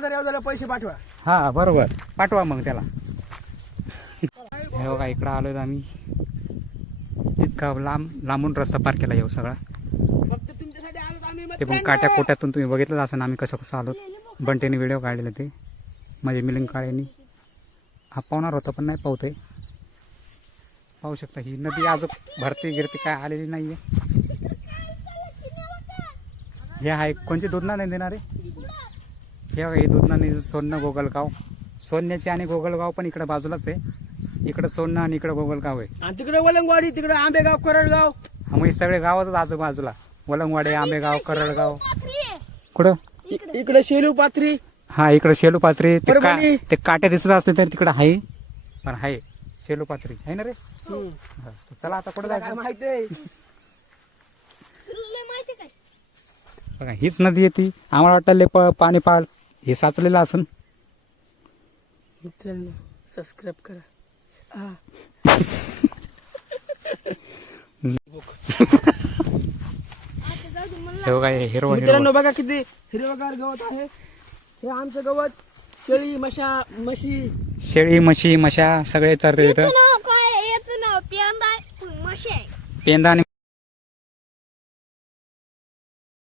झालं पैसे पाठवा. हा बरोबर, पाठवा मग त्याला. हे बघा इकडं आलोय आम्ही. इतका लांबून रस्ता पार केला येऊ सगळा. फक्त तुमच्यासाठी आलो आम्ही. ते पण काट्या कोट्यातून तुम्ही बघितलं असं आम्ही कसं कसं आलो. बंटेने व्हिडिओ काढलेला ते म्हणजे मिलिंद काळेनी. हा पावणार होता पण नाही पावतंय. पाहू शकता ही नदी अजून भरती गिरती काय आलेली नाहीये. हे आहे कोणची दुधना नाही देणारे. हे बघा ही दुधना नाही. सोन्नं गोगलगाव, सोन्याची आणि गोगलगाव पण इकडे बाजूलाच आहे. इकडं सोन्नं आणि इकडं गोगलगाव आहे. आणि तिकडे वलंगवाडी, तिकडे आंबेगाव, करडगाव. हा मग हे सगळे गावाच आजूबाजूला. वलंगवाडी, आंबेगाव, करडगाव. कुठं इकडे शेलू पाथरी. हा इकडे शेलू पात्री. परभणी. ते काट्या दिसत असले तर तिकडे आहे पण आहे शेलू पात्री आहे ना रे. हा. चला आता कुठे काय जायचं. माहितीये बघा हीच नदी येते. आम्हाला वाटतं पाणी पाळ हे साचलेलं असन. मित्रांनो सबस्क्राईब करा. हे बघा हे हिरवं मित्रांनो हिरवं. बघा किती हिरवगार गवत आहे. हे आमचं गवत. शेळी म्हशी. शेळी म्हशी मशा सगळे चरते तिथं. पेंदा आणि